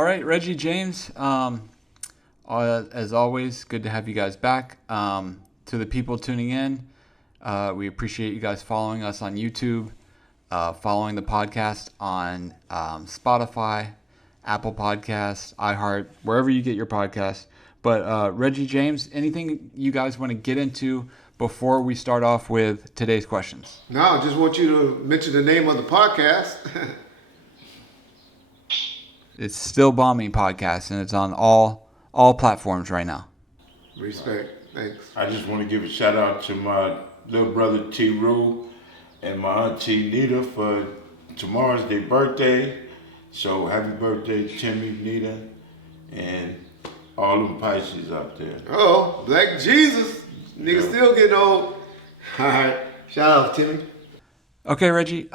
All right, Reggie, James. As always, good to have you guys back. To the people tuning in, we appreciate you guys following us on YouTube, following the podcast on Spotify, Apple Podcasts, iHeart, wherever you get your podcasts. But Reggie, James, anything you guys want to get into before we start off with today's questions? No, I just want you to mention the name of the podcast. It's Still Bombing Podcast, and it's on all platforms right now. Respect. Thanks. I just want to give a shout out to my little brother T. Rue and my auntie Nita for tomorrow's their birthday. So happy birthday, Timmy, Nita, and all them Pisces out there. Oh, Black Jesus. Nigga still getting old. All right. Shout out, Timmy. Okay, Reggie.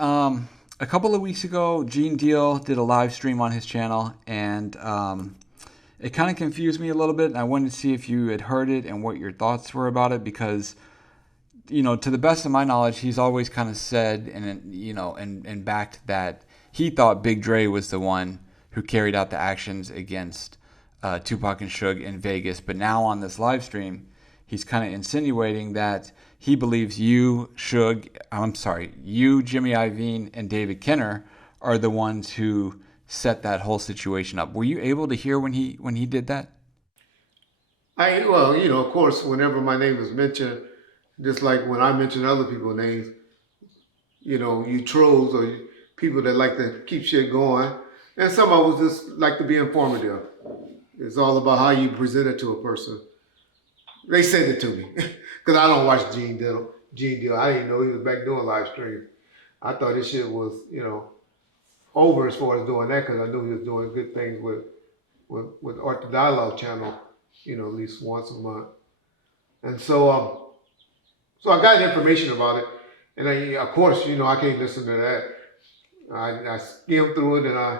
A couple of weeks ago, Gene Deal did a live stream on his channel, and it kind of confused me a little bit. And I wanted to see if you had heard it and what your thoughts were about it, because, to the best of my knowledge, he's always kind of said and backed that he thought Big Dre was the one who carried out the actions against Tupac and Suge in Vegas. But now on this live stream, he's kind of insinuating that he believes you, Jimmy Iovine, and David Kenner are the ones who set that whole situation up. Were you able to hear when he did that? Of course, whenever my name is mentioned, just like when I mention other people's names, you trolls or people that like to keep shit going, and some of us just like to be informative. It's all about how you present it to a person. They sent it to me because I don't watch Gene Deal. I didn't know he was back doing live stream. I thought this shit was, over as far as doing that, because I knew he was doing good things with Art the Dialogue channel, at least once a month. And so I got information about it, and of course, I can't listen to that. I skimmed through it and I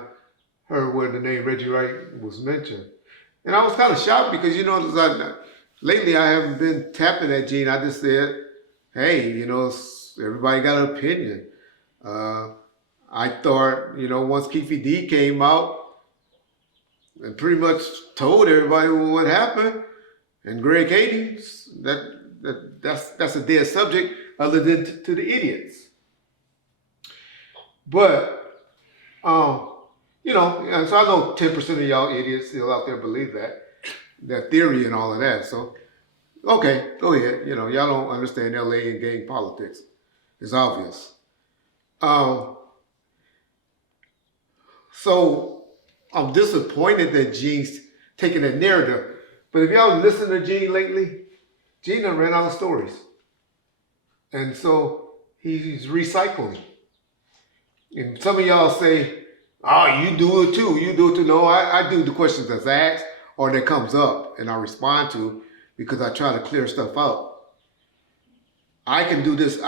heard where the name Reggie Wright was mentioned, and I was kind of shocked because lately I haven't been tapping at Gene. I just said, hey, everybody got an opinion. I thought, once Keefy D came out and pretty much told everybody what happened, and Greg Hades, that's a dead subject other than to the idiots. But, so I know 10% of y'all idiots still out there believe that theory and all of that. So, okay, go ahead. Y'all don't understand LA and gang politics. It's obvious. So I'm disappointed that Gene's taking that narrative. But if y'all listen to Gene lately, Gene done ran out of stories. And so he's recycling. And some of y'all say, oh, you do it too. No, I do the questions that's asked or that comes up and I respond to, because I try to clear stuff out. I can do this.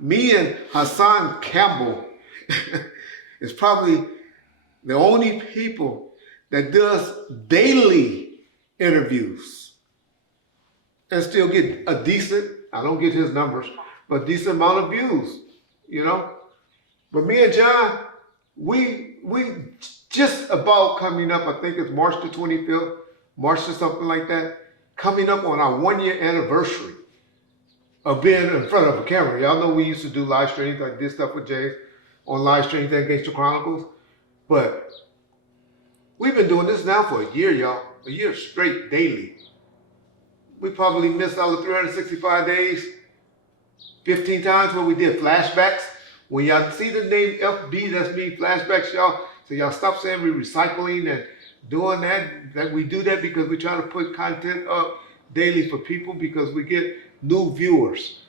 Me and Hassan Campbell is probably the only people that does daily interviews and still get a decent, I don't get his numbers, but decent amount of views, But me and John, we just about coming up, I think it's March the 25th, March or something like that, coming up on our 1-year anniversary of being in front of a camera. Y'all know we used to do live streams, like this stuff with James on live streams at Gangster Chronicles. But we've been doing this now for a year, y'all. A year straight, daily. We probably missed out of 365 days 15 times when we did flashbacks. When y'all see the name FB, that's me, flashbacks, y'all. So y'all stop saying we're recycling and doing that we do that because we try to put content up daily for people because we get new viewers.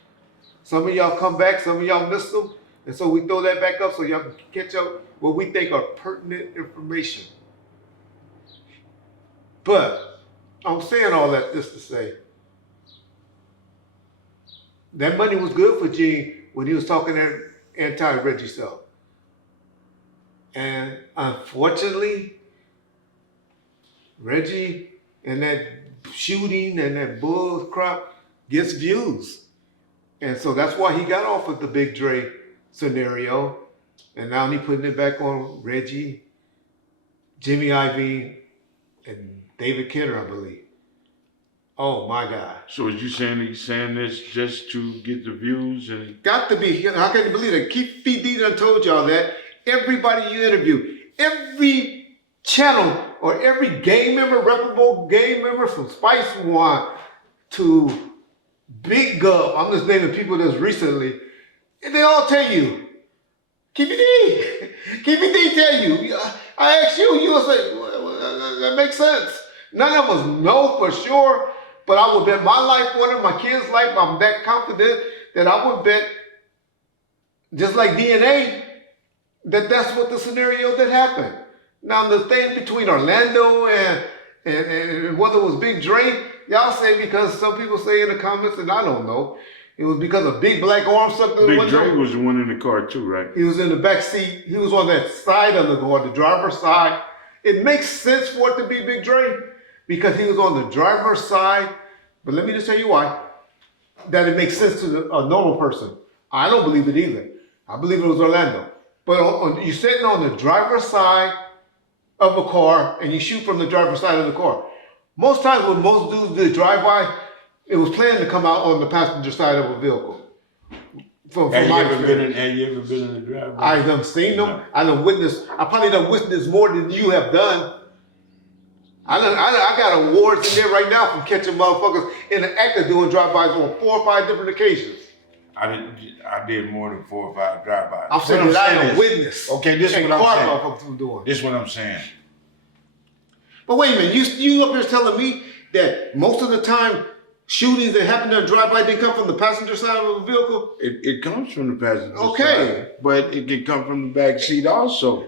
Some of y'all come back, some of y'all miss them. And so we throw that back up so y'all can catch up what we think are pertinent information. But I'm saying all that just to say, that money was good for Gene when he was talking that anti-Reggie stuff. And unfortunately, Reggie and that shooting and that bull crap gets views. And so that's why he got off of the Big Dre scenario. And now he's putting it back on Reggie, Jimmy Iovine, and David Kenner, I believe. Oh my God. So is you saying he's saying this just to get the views and Got to be. How can you believe it? Keith D done told y'all that. Everybody you interview, every channel or every gang member, reputable gang member from Spice One to Big Gov, I'm just naming people that's recently, and they all tell you, Keith D, Keith D tell you. I asked you, you will say, well, that makes sense. None of us know for sure, but I would bet my life on it, my kids' life, I'm that confident that I would bet, just like DNA, that that's what the scenario that happened. Now the thing between Orlando and whether it was Big Dre, y'all say because some people say in the comments, and I don't know, it was because a big black arm sucked in the Big window. Dre was the one in the car too, right? He was in the back seat. He was on that side of the car, the driver's side. It makes sense for it to be Big Dre because he was on the driver's side. But let me just tell you why. That it makes sense to a normal person. I don't believe it either. I believe it was Orlando. But you're sitting on the driver's side of a car and you shoot from the driver's side of the car. Most times when most dudes did drive-by, it was planned to come out on the passenger side of a vehicle. From Have you my ever experience. been in the driver? I done seen them. No. I done witnessed. I probably done witnessed more than you have done. I got awards in there right now from catching motherfuckers in the act of doing drive-bys on 4 or 5 different occasions. I did more than 4 or 5 drive-bys. I'm saying What that I saying done is- witnessed. Okay, this is and what I'm caught saying. motherfuckers from doing. This is what I'm saying. But wait a minute, you up here telling me that most of the time shootings that happen in a drive-by they come from the passenger side of a vehicle? It comes from the passenger Okay. side, but it can come from the back seat also.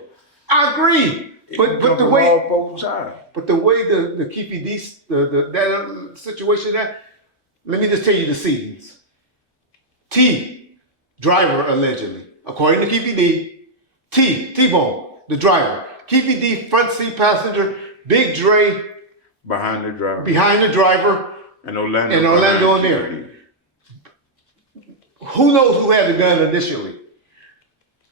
I agree. It But can but come the from way all both sides. But the way the Keefy D, that situation, let me just tell you the scenes. T, driver allegedly, according to Keefy D, T-Bone, the driver. Keefy D, front seat passenger, Big Dre Behind the driver. behind the driver, And Orlando. and Orlando in behind there. Keith. Who knows who had the gun initially?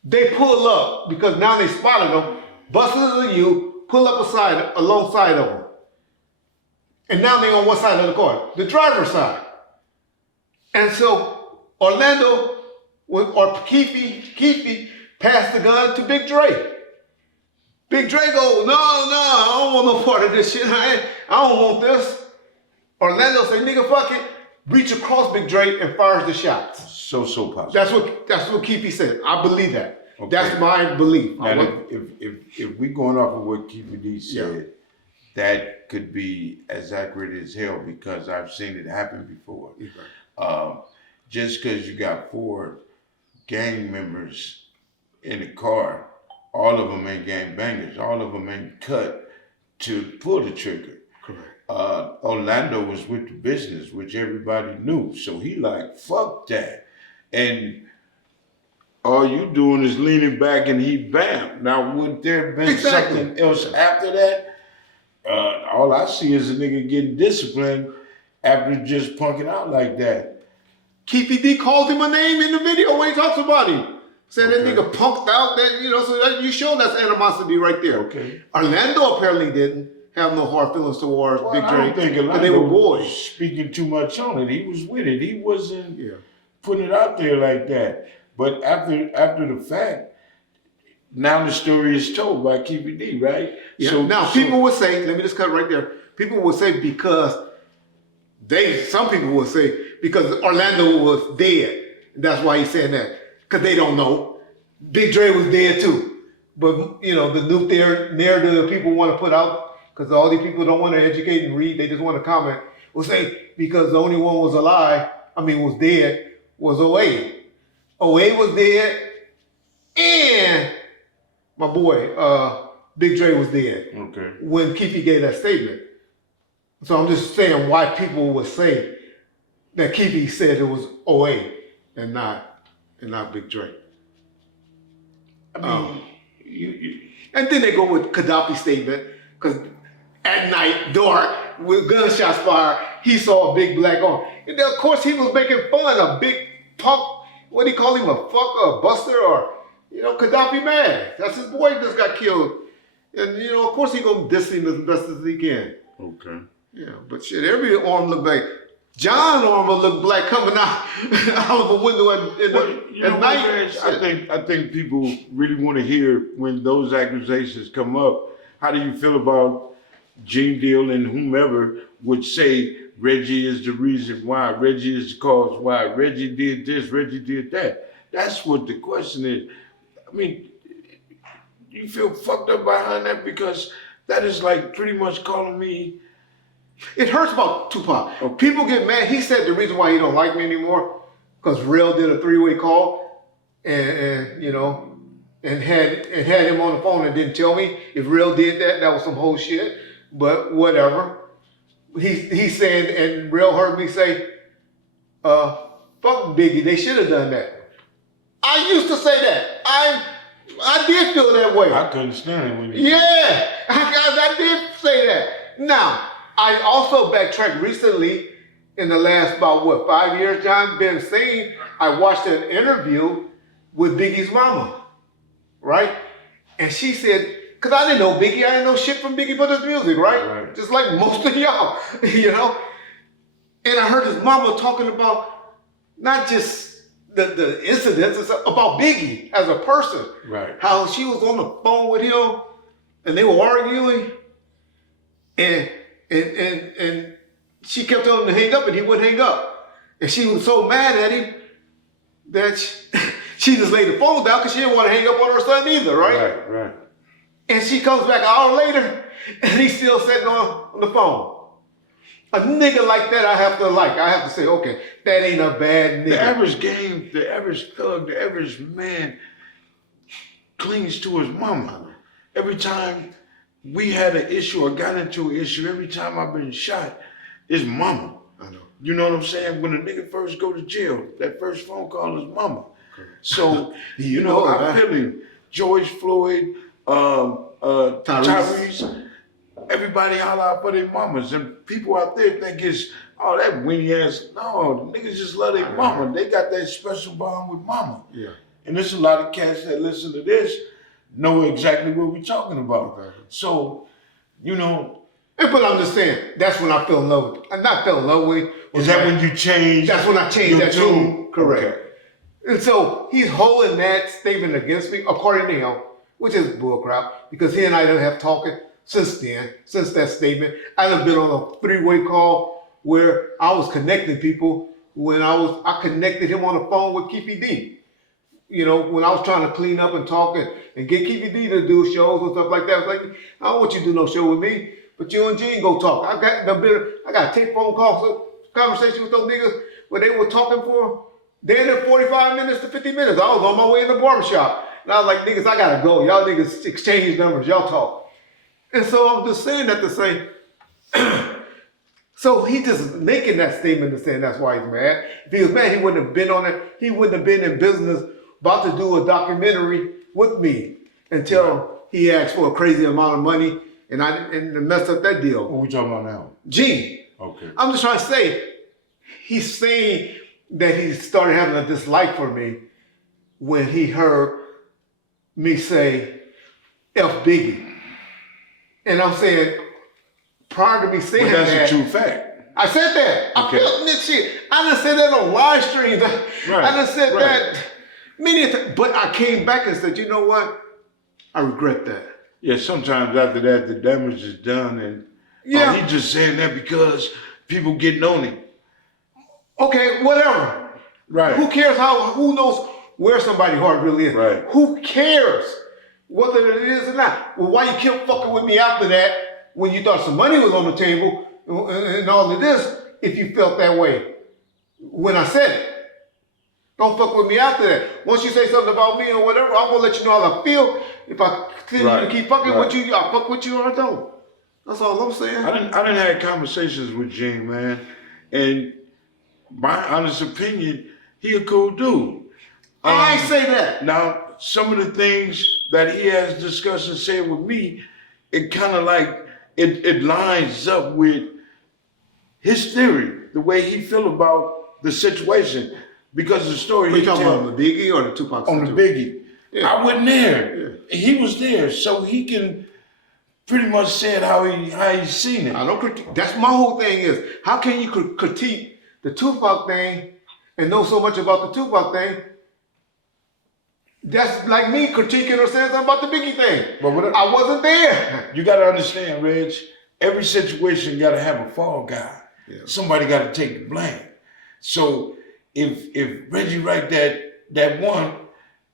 They pull up because now they spotted them, busted into you, pull up alongside of them. And now they on what side of the car? The driver's side. And so Orlando or Keefy passed the gun to Big Dre. Big Dre go, no, I don't want no part of this shit. I don't want this. Orlando say, nigga, fuck it. Reach across Big Dre and fires the shots. So possible. That's what Keefy said. I believe that. Okay. That's my belief. Now, if we going off of what Keith D said, Yeah. that could be as accurate as hell because I've seen it happen before. Just because you got 4 gang members in the car, all of them ain't gang bangers. All of them ain't cut to pull the trigger. Correct. Orlando was with the business, which everybody knew. So he like, fuck that. And all you doing is leaning back and he bam. Now, would there have been Exactly. something else after that? All I see is a nigga getting disciplined after just punking out like that. Keefy D called him a name in the video when he talks about him. Said that Okay. nigga punked out, that, so that you show that's animosity right there. Okay. Orlando apparently didn't have no hard feelings towards Well, Big I Dre. don't think but Orlando they were was boys. speaking too much on it. He was with it. He wasn't Yeah. putting it out there like that. But after the fact, now the story is told by Keefy D, right? Yeah. Now people would say, let me just cut right there. People would say some people would say because Orlando was dead. That's why he's saying that. Because they don't know. Big Dre was dead too. But the nuclear narrative people want to put out, because all these people don't want to educate and read, they just want to comment, will say because the only one was was dead, was OA. OA was dead, and my boy, Big Dre was dead. Okay. When Keefy gave that statement. So I'm just saying why people would say that Keefy said it was OA and not Big Dre. I mean, you And then they go with Gaddafi's statement, because at night, dark, with gunshots fired, he saw a big black arm. And then, of course, he was making fun of big punk, what do you call him, a fucker, a buster, or, Gaddafi man. That's his boy just got killed And of course he gonna diss him as best as he can. Okay. Yeah, but shit, every arm look like John arm will look black coming out out of a window at night. I think people really want to hear when those accusations come up. How do you feel about Gene Deal and whomever would say Reggie is the reason why, Reggie is the cause why, Reggie did this, Reggie did that? That's what the question is. I mean, you feel fucked up behind that because that is like pretty much calling me. It hurts about Tupac. Okay. People get mad. He said the reason why he don't like me anymore because Real did a 3-way call and had him on the phone and didn't tell me. If Real did that, that was some whole shit. But whatever. He's saying, and Real heard me say, fuck Biggie, they should have done that. I used to say that. I did feel that way. I couldn't stand it when you. Yeah, I did say that. Now, I also backtracked recently in the last about 5 years, John, been saying I watched an interview with Biggie's mama, right? And she said, because I didn't know Biggie, I didn't know shit from Biggie but his music, right? Just like most of y'all, And I heard his mama talking about not just the incidents, it's about Biggie as a person. Right. How she was on the phone with him and they were arguing and she kept telling him to hang up and he wouldn't hang up. And she was so mad at him that she just laid the phone down because she didn't want to hang up on her son either, right? Right. And she comes back an hour later and he's still sitting on the phone. A nigga like that I have to say, okay, that ain't a bad nigga. The average game, the average thug, the average man clings to his mama. Every time we had an issue or got into an issue, every time I've been shot, it's mama. I know. You know what I'm saying? When a nigga first go to jail, that first phone call is mama. So, I feel him. George Floyd, Tyrese, everybody holler out for their mamas. And people out there think it's, that weenie ass. No, the niggas just love their mama. They got that special bond with mama. Yeah. And there's a lot of cats that listen to this know exactly what we're talking about. Exactly. So, But I'm just saying, that's when I fell in love with. I not fell in love with. Is that when you changed? That's when I changed that tune. Correct. Okay. And so he's holding that statement against me, according to him, which is bullcrap, because he and I don't have talking since then, since that statement. I've been on a 3-way call where I was connecting people when I connected him on the phone with Keefy D. When I was trying to clean up and talk and get Keefy D to do shows and stuff like that. I was like, I don't want you to do no show with me, but you and Gene go talk. I got tape phone calls, conversation with those niggas where they were talking for damn 45 minutes to 50 minutes. I was on my way in the barbershop. And I was like, niggas, I gotta go. Y'all niggas exchange numbers, y'all talk. And so I'm just saying that to say, so he just making that statement and saying that's why he's mad. If he was mad, he wouldn't have been on it. He wouldn't have been in business about to do a documentary with me until he asked for a crazy amount of money and messed up that deal. What we talking about now? Gene. Okay. I'm just trying to say, he's saying that he started having a dislike for me when he heard me say F Biggie. And I'm saying, prior to me saying that. But that's a true fact. I said that. Okay. I felt this shit. I done said that on live streams. I done said that many times. But I came back and said, you know what? I regret that. Yeah, sometimes after that, the damage is done. And he just saying that because people getting on him. Okay, whatever. Right. Who cares who knows where somebody's heart really is? Right. Who cares whether it is or not? Well, why you kept fucking with me after that when you thought some money was on the table and all of this if you felt that way when I said it? Don't fuck with me after that. Once you say something about me or whatever, I'm gonna let you know how I feel. If I continue to keep fucking with you, I fuck with you or I don't. That's all I'm saying. I done had conversations with Gene, man. And my honest opinion, he a cool dude. I ain't say that. Now, some of the things that he has discussed and said with me, it kind of like, it lines up with his theory, the way he feel about the situation. Because the story you talking about the Biggie or the Tupac? On the Biggie. Yeah. I wasn't there. Yeah. He was there, so he can pretty much said how he seen it. I don't critique. That's my whole thing is, how can you critique the Tupac thing and know so much about the Tupac thing? That's like me critiquing or saying something about the Biggie thing. But I wasn't there. You got to understand, Reg, every situation got to have a fall guy. Yeah. Somebody got to take the blame. So if Reggie Wright that one,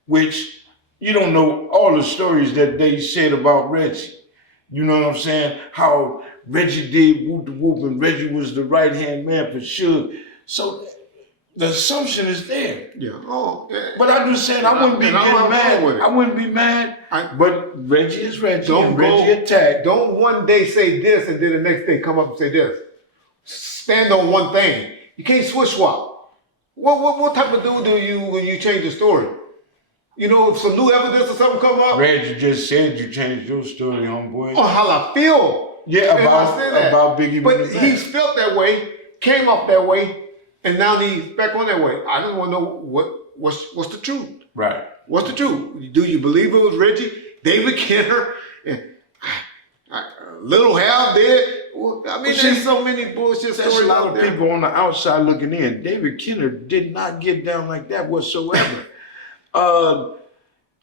which you don't know all the stories that they said about Reggie. You know what I'm saying? How Reggie did whoop the whoop and Reggie was the right-hand man for Suge. So the assumption is there. Yeah. Oh, yeah. But I'm just saying, I wouldn't be getting mad. I wouldn't be mad. But Reggie is Reggie. Don't Reggie attack. Don't one day say this and then the next day come up and say this. Stand on one thing. You can't switch swap. What type of dude do you when you change the story? You know, if some new evidence or something come up. Reggie just said you changed your story, homeboy. Oh, how I feel. Yeah, about Biggie. But he's felt that way, came off that way. And now he's back on that way. I just want to know what's the truth. Right. What's the truth? Do you believe it was Reggie, David Kenner, and Little Hal did? Well, I mean, there's so many bullshit stories. There's a lot of people on the outside looking in. David Kenner did not get down like that whatsoever.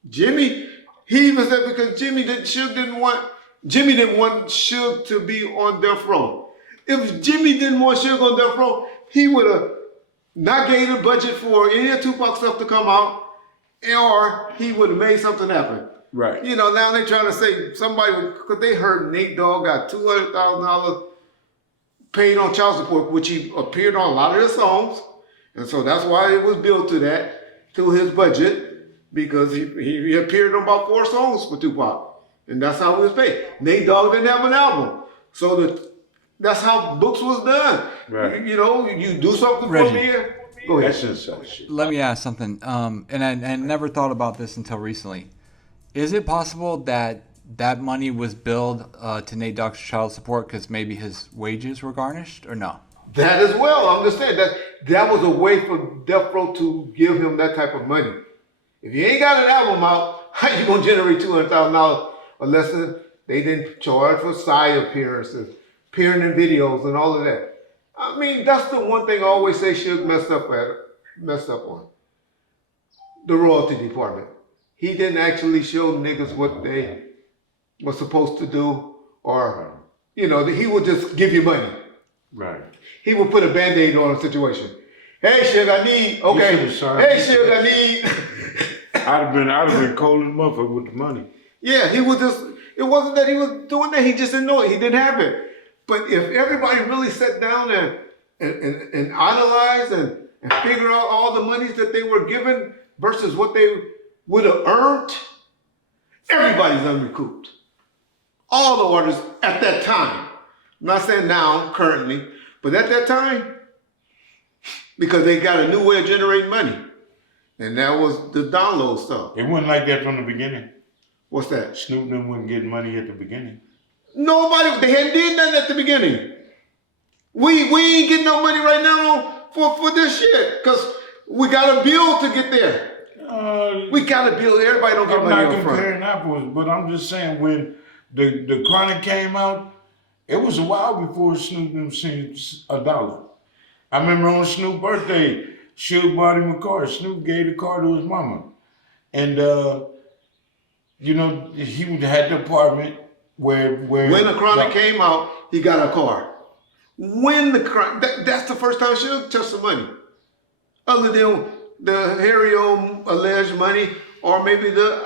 Jimmy, he even said because Jimmy didn't want Suge to be on death row. If Jimmy didn't want Suge on death row, he would have not gave a budget for any of Tupac stuff to come out, or he would have made something happen. Right. You know, now they trying to say because they heard Nate Dogg got $200,000 paid on child support, which he appeared on a lot of his songs, and so that's why it was built to his budget, because he appeared on about 4 songs for Tupac, and that's how he was paid. Nate Dogg didn't have an album, so that's how books was done. Right. You know, you do something Reggie, for me. Go ahead. That's insane. Let me ask something. And I never thought about this until recently. Is it possible that money was billed to Nate Dogg's child support because maybe his wages were garnished, or no? That as well. I'm just saying that was a way for Death Row to give him that type of money. If you ain't got an album out, how you gonna generate $200,000 unless they didn't charge for side appearances, appearing in videos and all of that? I mean, that's the one thing I always say Suge messed up on. The royalty department. He didn't actually show niggas what they were supposed to do, or, you know, he would just give you money. Right. He would put a Band-Aid on a situation. Hey, Suge, I need, okay. Hey, Suge, I need. I'd have been cold and motherfucker with the money. Yeah, he would just, it wasn't that he was doing that, he just didn't know it, he didn't have it. But if everybody really sat down and analyzed and figure out all the monies that they were given versus what they would have earned, everybody's unrecouped. All the artists at that time. I'm not saying now, currently, but at that time, because they got a new way of generating money. And that was the download stuff. It wasn't like that from the beginning. What's that? Snoop them wasn't getting money at the beginning. They hadn't did nothing at the beginning. We ain't getting no money right now for this shit, because we got a bill to get there. We got a bill. Everybody don't get money up front. I'm not comparing apples, but I'm just saying when the Chronic came out, it was a while before Snoop them seen $1. I remember on Snoop's birthday, Suge bought him a car. Snoop gave the car to his mama. And, you know, he had the apartment where when the Chronic came out, he got a car. When the Chronic, that's the first time Suge touched some money. Other than the Harry O alleged money, or maybe the,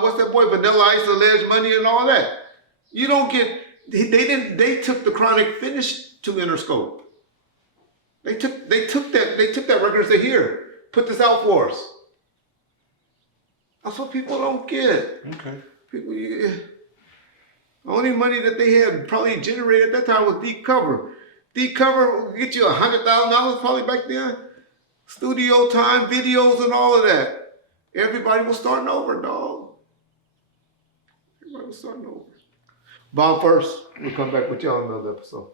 what's that boy, Vanilla Ice alleged money and all that. You don't get, they took the Chronic finish to Interscope. They took that record and said, here, put this out for us. That's what people don't get. Okay. People, the only money that they had probably generated at that time was Deep Cover. Deep Cover will get you $100,000 probably back then. Studio time, videos, and all of that. Everybody was starting over, dog. Everybody was starting over. Bomb first. We'll come back with y'all in another episode.